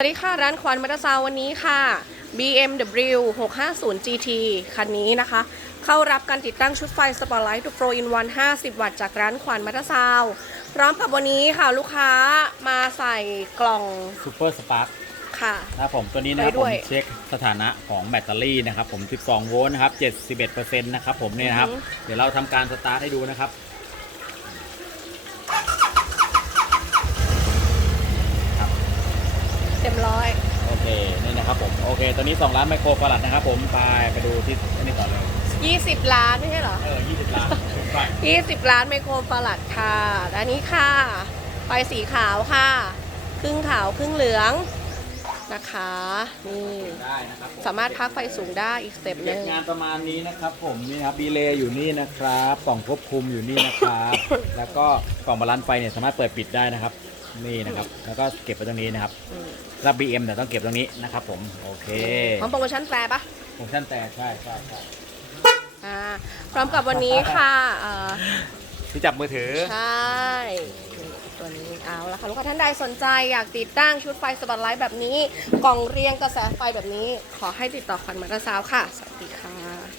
สวัสดีค่ะ ร้านควันมัตซาววันนี้ค่ะ BMW 650 GT คันนี้นะคะ เข้ารับการติดตั้งชุดไฟสปอร์ตไลท์ทูโปรอินวัน50 วัตต์จากร้านควันมัตซาวพร้อมกับวันนี้ค่ะลูกค้ามาใส่กล่องซูเปอร์สปาร์คค่ะนะครับผมตัวนี้นะครับไปด้ผวมยเช็คสถานะของแบตเตอรี่นะครับผม 12 โวลต์นะครับ 71%นะครับผมเนี่ยนะครับอือฮึเดี๋ยวเราทำการสตาร์ทให้ดูนะครับ เต็มร้อย โอเค นี่นะครับผม โอเค ตัวนี้ 2 ล้านไมโครฟารัดนะครับผมไปไปดูที่อันนี้ต่อเลย 20 ล้านไม่ใช่เหรอ เออ 20 ล้านไป20 ล้านไมโครฟารัดค่ะและอันนี้ค่ะไฟสีขาวค่ะ ครึ่งขาวครึ่งเหลืองนะคะ นี่ได้นะครับผมสามารถพักไฟสูงได้อีกสเต็ปหเก็นึ่บงงานประมาณนี้นะครับผมนี่ครับดีเลย์อยู่นี่นะครับกล่องควบคุมอยู่นี่นะครับ แล้วก็กล่องบาลานซ์ไฟเนี่ยสามารถเปิดปิดได้นะครับ นี่นะครับ แล้วก็เก็บไว้ตรงนี้นะครับอืมรับ BM เนี่ยต้องเก็บตรงนี้นะครับผม โอเคพร้อมโปรโมชั่นแฟร์ปะผมชั้นแต่ใช่ใช่ใช่อ่าพร้อมกับวันนี้ค่ะเอ่อที่จับมือถือ ใช่นี่ตัวนี้เอาละค่ะลูกค้าท่านใดสนใจอยากติดตั้งชุดไฟสปอตไลท์แบบนี้ กล่องเรียงกระแสไฟแบบนี้ ขอให้ติดต่อควันมาตาซาวค่ะ สวัสดีค่ะ